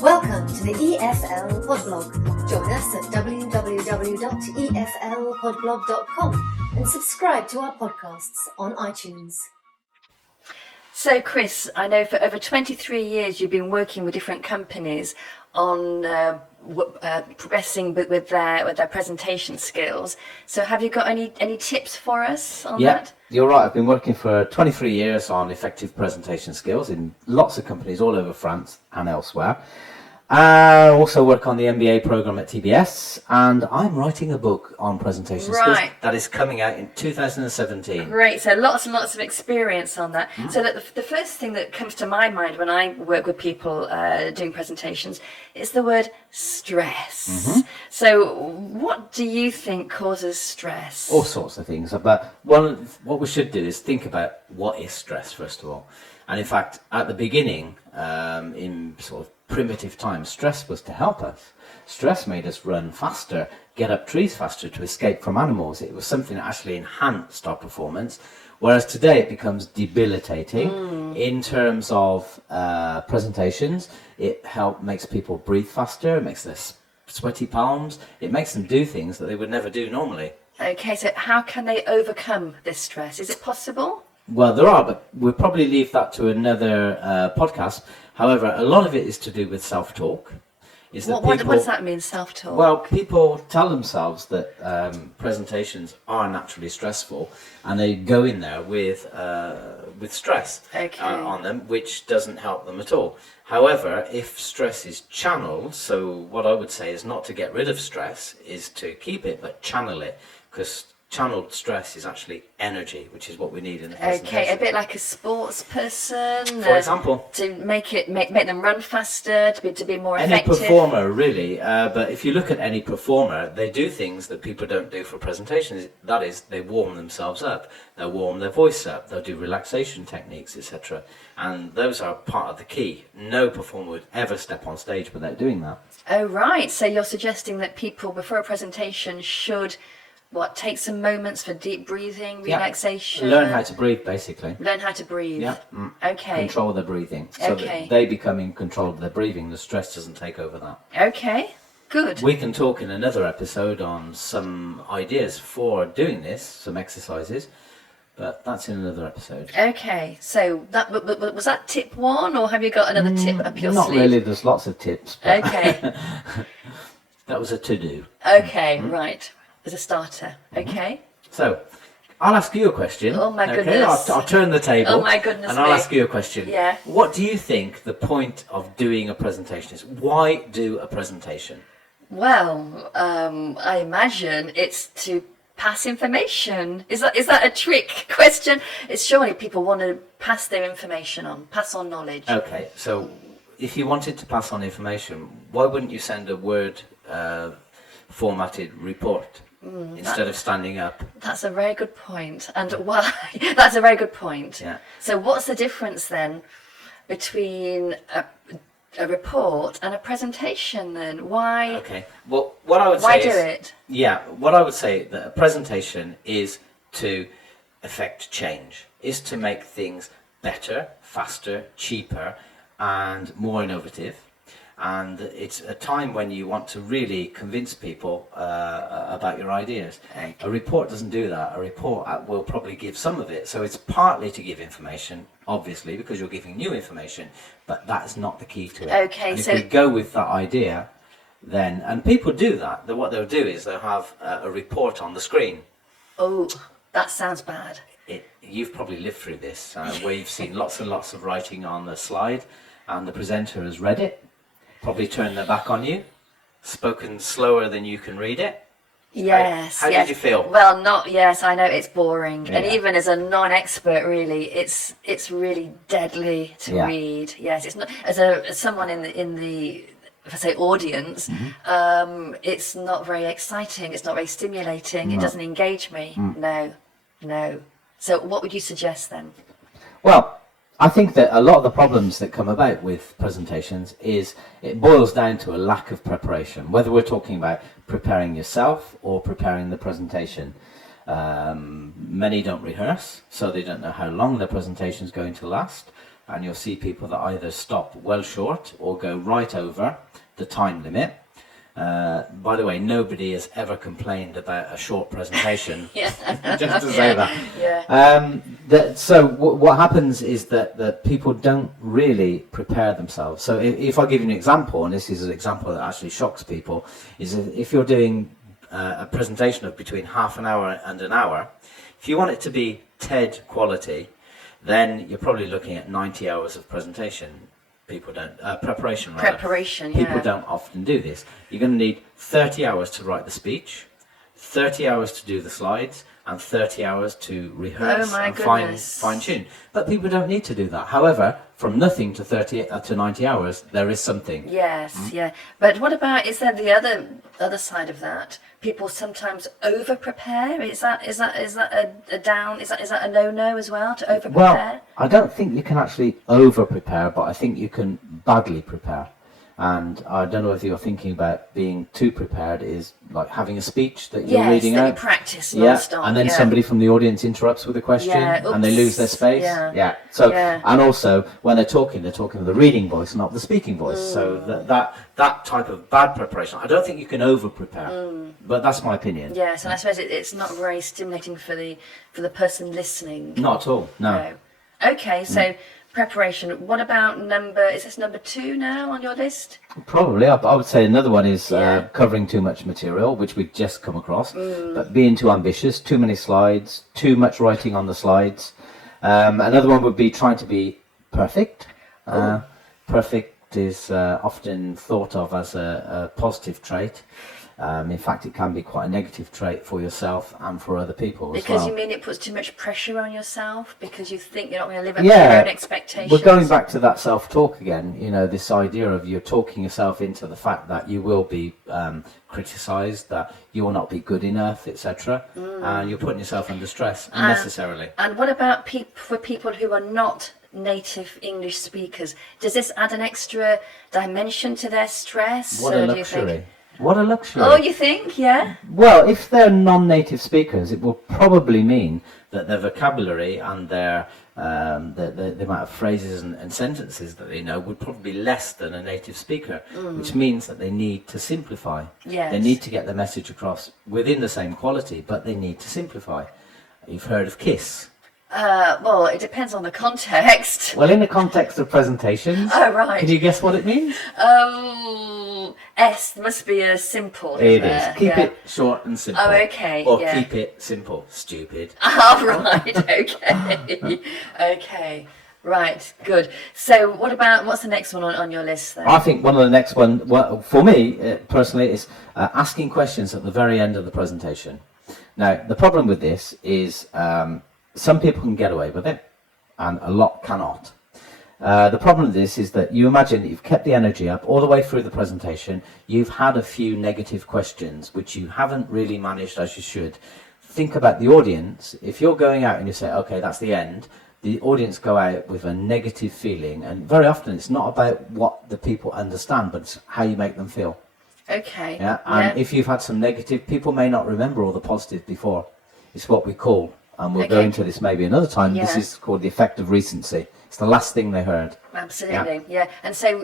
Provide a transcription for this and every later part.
Welcome to the EFL Podblog. Join us at www.eflpodblog.com and subscribe to our podcasts on iTunes. So Chris, I know for over 23 years you've been working with different companies on progressing with their presentation skills. So have you got any tips for us on that? You're right. I've been working for 23 years on effective presentation skills in lots of companies all over France and elsewhere. I also work on the MBA program at TBS, and I'm writing a book on presentation skills that is coming out in 2017. Great, so lots and lots of experience on that. So that the first thing that comes to my mind when I work with people doing presentations is the word stress. So what do you think causes stress? All sorts of things. But what we should do is think about what is stress, first of all. And in fact, at the beginning, in sort of primitive times, stress was to help us. Stress made us run faster, get up trees faster to escape from animals. It was something that actually enhanced our performance. Whereas today it becomes debilitating in terms of presentations. It makes people breathe faster, it makes their sweaty palms, it makes them do things that they would never do normally. Okay, so how can they overcome this stress? Is it possible? Well, there are, but we'll probably leave that to another podcast. However, a lot of it is to do with self-talk. What does that mean, self-talk? Well, people tell themselves that presentations are naturally stressful, and they go in there with stress on them, which doesn't help them at all. However, if stress is channeled, so what I would say is not to get rid of stress, is to keep it, but channel it, because channeled stress is actually energy, which is what we need in the presentation. Okay, a bit like a sports person. For example, to make them run faster, to be more effective. Any performer, really. But if you look at any performer, they do things that people don't do for presentations. That is, they warm themselves up. They'll warm their voice up. They'll do relaxation techniques, etc. And those are part of the key. No performer would ever step on stage without doing that. Oh, right. So you're suggesting that people before a presentation should take some moments for deep breathing, relaxation? Learn how to breathe, basically. Learn how to breathe. Yeah. Okay. Control their breathing. So that they become in control of their breathing. The stress doesn't take over that. Okay, good. We can talk in another episode on some ideas for doing this, some exercises, but that's in another episode. Okay, so was that tip 1, or have you got another tip up your sleeve? Not really, there's lots of tips. But okay. That was a to-do. Okay, right. As a starter, okay? So, I'll ask you a question. Oh my goodness. I'll turn the table. Oh my goodness. And I'll ask you a question. Yeah. What do you think the point of doing a presentation is? Why do a presentation? Well, I imagine it's to pass information. Is that a trick question? It's surely people want to pass their information on, pass on knowledge. Okay, so if you wanted to pass on information, why wouldn't you send a Word formatted report? Instead of standing up. That's a very good point. And why? That's a very good point. Yeah. So what's the difference then between a report and a presentation then? Why? Okay. Well, what I would say why do it? Yeah, what I would say that a presentation is to affect change, is to make things better, faster, cheaper, and more innovative. And it's a time when you want to really convince people about your ideas. Okay. A report doesn't do that. A report will probably give some of it. So it's partly to give information, obviously, because you're giving new information, but that's not the key to it. Okay, and so if we go with that idea, then, and people do that, then what they'll do is they'll have a report on the screen. Oh, that sounds bad. You've probably lived through this, where you've seen lots and lots of writing on the slide, and the presenter has read it, probably turned their back on you, spoken slower than you can read it. Yes. How did you feel? Well, yes, I know it's boring, Yeah. and even as a non-expert, really, it's really deadly to read. Yes, it's not as someone in the if I say audience, it's not very exciting. It's not very stimulating. It doesn't engage me. No. So, what would you suggest then? Well, I think that a lot of the problems that come about with presentations is it boils down to a lack of preparation, whether we're talking about preparing yourself or preparing the presentation. Many don't rehearse, so they don't know how long their presentation is going to last. and you'll see people that either stop well short or go right over the time limit. By the way, nobody has ever complained about a short presentation. Just to say that. So what happens is that people don't really prepare themselves. So if I give you an example, and this is an example that actually shocks people, is if you're doing a presentation of between half an hour and an hour, if you want it to be TED quality, then you're probably looking at 90 hours of presentation. People don't, preparation rather. Preparation, People don't often do this. You're going to need 30 hours to write the speech, 30 hours to do the slides, and 30 hours to rehearse and fine tune. But people don't need to do that. However, from nothing to 30 to 90 hours, there is something. Yes, yeah. But what about, is there the other side of that? People sometimes over prepare. Is that a no as well, to over prepare? Well, I don't think you can actually over prepare, but I think you can badly prepare. And I don't know if you're thinking about being too prepared, is like having a speech that you're reading out. Yes, that you practice non-stop. And then somebody from the audience interrupts with a question and they lose their space. And also when they're talking with the reading voice, not the speaking voice. So that type of bad preparation, I don't think you can over prepare. But that's my opinion. Yes, and I suppose it's not very stimulating for the person listening. Not at all. No. Okay, so preparation. What about is this number 2 now on your list? Probably. I would say another one is covering too much material, which we've just come across. But being too ambitious, too many slides, too much writing on the slides. Another one would be trying to be perfect. Perfect is often thought of as a positive trait. In fact, it can be quite a negative trait for yourself and for other people as well. Because you mean it puts too much pressure on yourself because you think you're not going to live up to your own expectations? We're going back to that self-talk again. You know, this idea of you're talking yourself into the fact that you will be criticised, that you will not be good enough, etc. And you're putting yourself under stress unnecessarily. And what about for people who are not native English speakers? Does this add an extra dimension to their stress? What a luxury. What a luxury. Oh, you think? Yeah? Well, if they're non-native speakers, it will probably mean that their vocabulary and their the amount of phrases and sentences that they know would probably be less than a native speaker, which means that they need to simplify. Yes. They need to get the message across within the same quality, but they need to simplify. You've heard of KISS. Well, it depends on the context. Well, in the context of presentations. Oh, right. Can you guess what it means? S must be a simple. It is. Keep it short and simple. Oh, okay. Or keep it simple. Stupid. Oh, right. Okay. Okay. Right. Good. So, what's the next one on your list then? I think one of the next one, well, for me personally, is asking questions at the very end of the presentation. Now, the problem with this is some people can get away with it, and a lot cannot. The problem with this is that you imagine that you've kept the energy up all the way through the presentation. You've had a few negative questions, which you haven't really managed as you should. Think about the audience. If you're going out and you say, okay, that's the end, the audience go out with a negative feeling. And very often it's not about what the people understand, but it's how you make them feel. Okay. Yeah. And if you've had some negative, people may not remember all the positive before. It's what we call, and we'll go into this maybe another time, this is called the effect of recency. It's the last thing they heard. Absolutely, yeah. And so,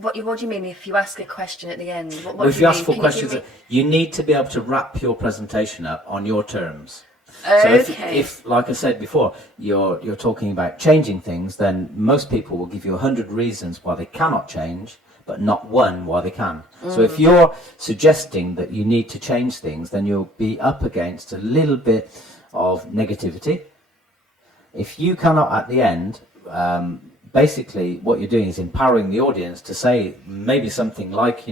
what do you mean if you ask a question at the end? What if you ask for questions, you need to be able to wrap your presentation up on your terms. Okay. So if, like I said before, you're talking about changing things, then most people will give you 100 reasons why they cannot change, but not one why they can. So if you're suggesting that you need to change things, then you'll be up against a little bit of negativity. If you cannot at the end, basically what you're doing is empowering the audience to say maybe something like,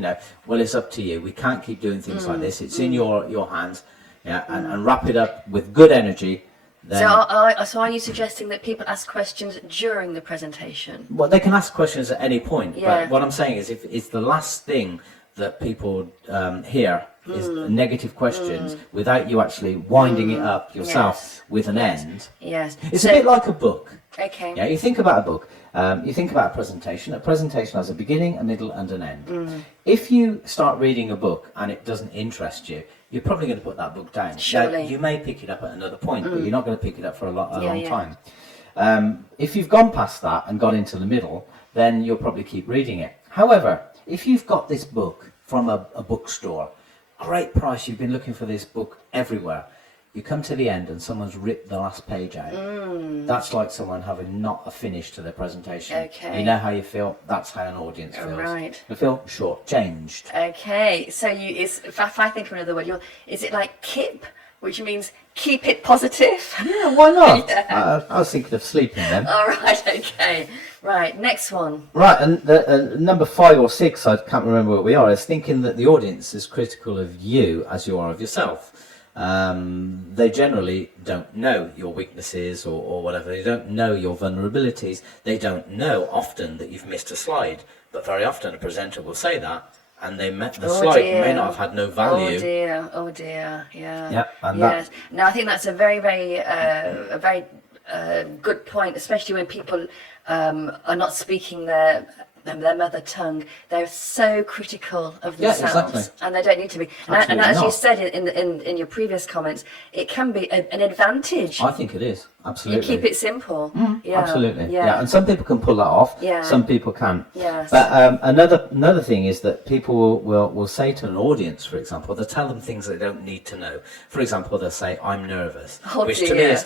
well, it's up to you. We can't keep doing things like this. It's in your hands. Yeah, and wrap it up with good energy. Then, so are you suggesting that people ask questions during the presentation? Well, they can ask questions at any point. Yeah. But what I'm saying is, if it's the last thing that people hear is negative questions without you actually winding it up yourself with an end. Yes. It's a bit like a book. Okay. Yeah, you think about a book. You think about a presentation. A presentation has a beginning, a middle, and an end. If you start reading a book and it doesn't interest you, you're probably going to put that book down. Surely. Now, you may pick it up at another point, but you're not going to pick it up for a long time. If you've gone past that and got into the middle, then you'll probably keep reading it. However, if you've got this book from a bookstore, great price, you've been looking for this book everywhere, you come to the end and someone's ripped the last page out. That's like someone having not a finish to their presentation. Okay. You know how you feel? That's how an audience feels. Right. You feel short-changed. Okay, so if I think of another word, is it like KIP, which means keep it positive? Yeah, why not? Yeah. I was thinking of sleeping then. All right, okay. Right, next one. Right, and number 5 or 6, I can't remember where we are, is thinking that the audience is critical of you as you are of yourself. They generally don't know your weaknesses or whatever. They don't know your vulnerabilities. They don't know often that you've missed a slide. But very often a presenter will say that, and the slide may not have had no value. Oh dear, yeah. Yeah, and yes. Now I think that's a very good point, especially when people are not speaking their mother tongue. They're so critical of themselves, exactly. and they don't need to be. And as you said in your previous comments, it can be an advantage. I think it is, absolutely. You keep it simple. Yeah, absolutely. Yeah, and some people can pull that off. Yeah. Some people can't. Yes. But another thing is that people will say to an audience, for example, they'll tell them things they don't need to know. For example, they'll say, "I'm nervous," which to me is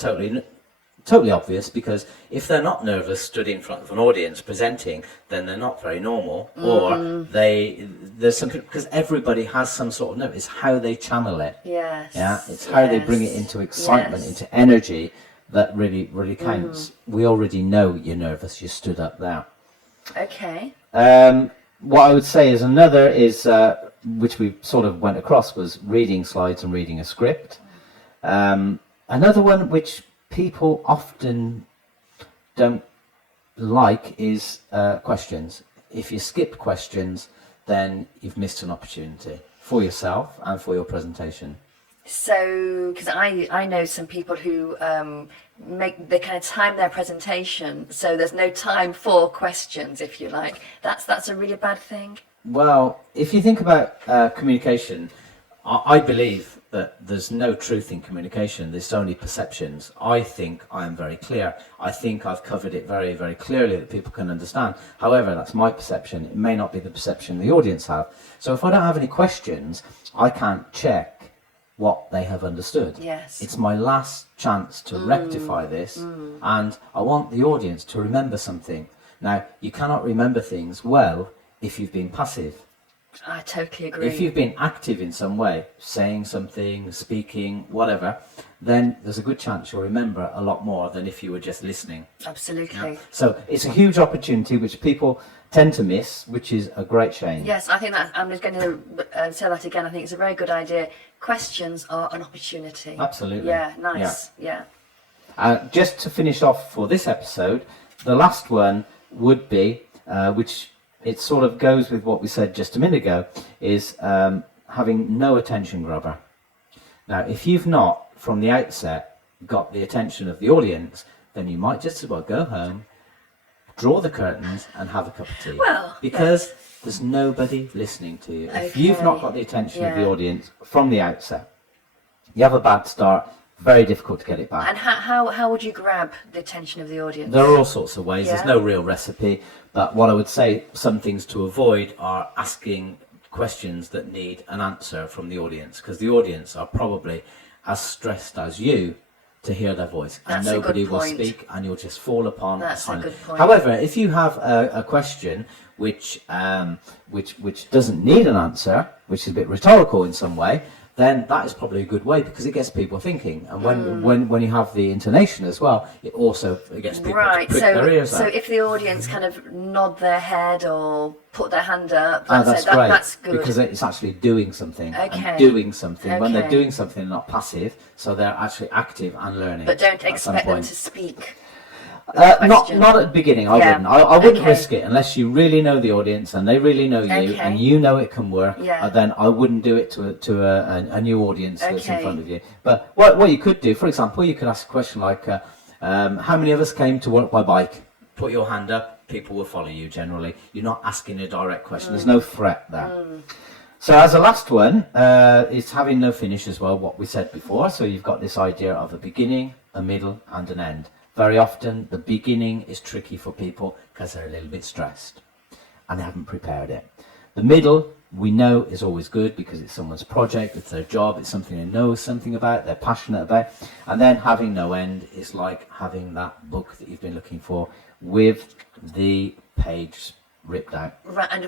totally obvious, because if they're not nervous stood in front of an audience presenting, then they're not very normal, or there's something, because everybody has some sort of nerve. It's how they channel it. Yes. Yeah, it's how they bring it into excitement, into energy, that really counts. We already know you're nervous. You stood up there. Okay. What I would say is another is which we sort of went across, was reading slides and reading a script. Another one which people often don't like is questions. If you skip questions, then you've missed an opportunity for yourself and for your presentation. So, because I know some people who they kind of time their presentation, so there's no time for questions, if you like. That's a really bad thing. Well, if you think about communication, I believe that there's no truth in communication. There's only perceptions. I think I am very clear. I think I've covered it very, very clearly that people can understand. However, that's my perception. It may not be the perception the audience have. So if I don't have any questions, I can't check what they have understood. Yes. It's my last chance to rectify this, and I want the audience to remember something. Now, you cannot remember things well if you've been passive. I totally agree. If you've been active in some way, saying something, speaking, whatever, then there's a good chance you'll remember a lot more than if you were just listening. Absolutely. So it's a huge opportunity which people tend to miss, which is a great shame. Yes, I think that I'm just going to say that again. I think it's a very good idea. Questions are an opportunity. Absolutely. Yeah, nice. Yeah. Just to finish off for this episode, the last one would be, which it sort of goes with what we said just a minute ago, is having no attention grabber. Now, if you've not, from the outset, got the attention of the audience, then you might just as well go home, draw the curtains and have a cup of tea. Well, because there's nobody listening to you. If you've not got the attention of the audience from the outset, you have a bad start. Very difficult to get it back. And how would you grab the attention of the audience? There are all sorts of ways. Yeah. There's no real recipe. But what I would say, some things to avoid are asking questions that need an answer from the audience, because the audience are probably as stressed as you to hear their voice. That's and nobody a good will point. speak, and you'll just fall upon That's silence. a good point. However, if you have a question which doesn't need an answer, which is a bit rhetorical in some way, then that is probably a good way, because it gets people thinking. And when you have the intonation as well, it also gets people to prick their ears out. So if the audience kind of nod their head or put their hand up, that's great, that's good. because it's actually doing something. Okay. And doing something. When they're Okay. doing something, not passive, so they're actually active and learning. But don't at some expect them point. to speak. Not question. at the beginning. I Yeah. wouldn't. I wouldn't Okay. risk it unless you really know the audience and they really know you, Okay. and you know it can work. Yeah. Then I wouldn't do it to a new audience that's in Okay. front of you. But what you could do, for example, you could ask a question like, "How many of us came to work by bike?" Put your hand up. People will follow you. Generally, you're not asking a direct question. There's no threat there. So as a last one, is having no finish as well, what we said before. So you've got this idea of a beginning, a middle and an end. very often the beginning is tricky for people because they're a little bit stressed and they haven't prepared it. The middle, we know, is always good because it's someone's project, it's their job, it's something they know something about, they're passionate about. And then having no end is like having that book that you've been looking for with the page ripped out. Right, and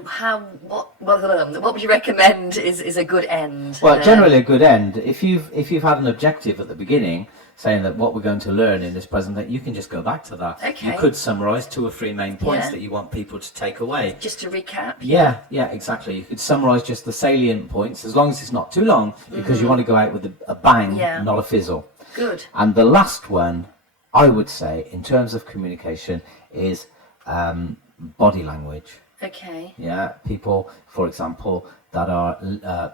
what would you recommend is a good end? Well, generally a good end. If you've had an objective at the beginning, saying that what we're going to learn in this presentation, you can just go back to that. Okay. You could summarise 2 or 3 main points that you want people to take away. Just to recap. Yeah, exactly. You could summarise just the salient points, as long as it's not too long, because you want to go out with a bang, not a fizzle. Good. And the last one, I would say, in terms of communication, is body language. Okay. Yeah, people, for example, that are,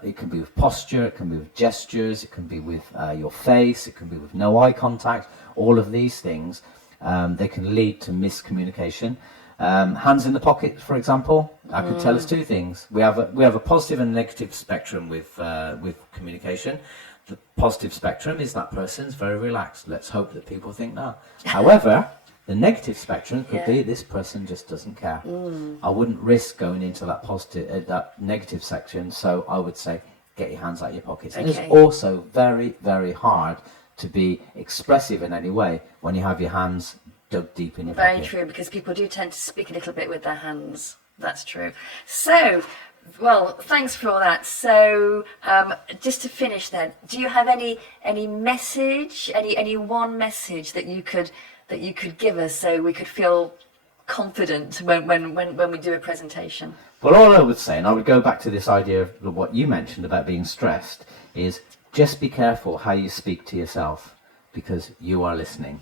it can be with posture, it can be with gestures, it can be with your face, it can be with no eye contact. All of these things, they can lead to miscommunication. Hands in the pocket, for example, I could tell us 2 things. We have a positive and negative spectrum with communication. The positive spectrum is that person's very relaxed. Let's hope that people think that. However, the negative spectrum could be this person just doesn't care. I wouldn't risk going into that positive, that negative section. So I would say, get your hands out of your pockets. And it's also very, very hard to be expressive in any way when you have your hands dug deep in your pocket. Very true, because people do tend to speak a little bit with their hands. That's true. So, well, thanks for all that. So, just to finish then, do you have any message, any one message that you could give us so we could feel confident when we do a presentation? Well, all I would say, and I would go back to this idea of what you mentioned about being stressed, is just be careful how you speak to yourself, because you are listening.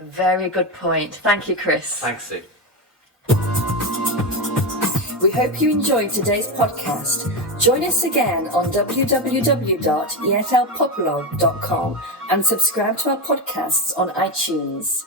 Very good point. Thank you, Chris. Thanks, Sue. We hope you enjoyed today's podcast. Join us again on www.eflpoplog.com and subscribe to our podcasts on iTunes.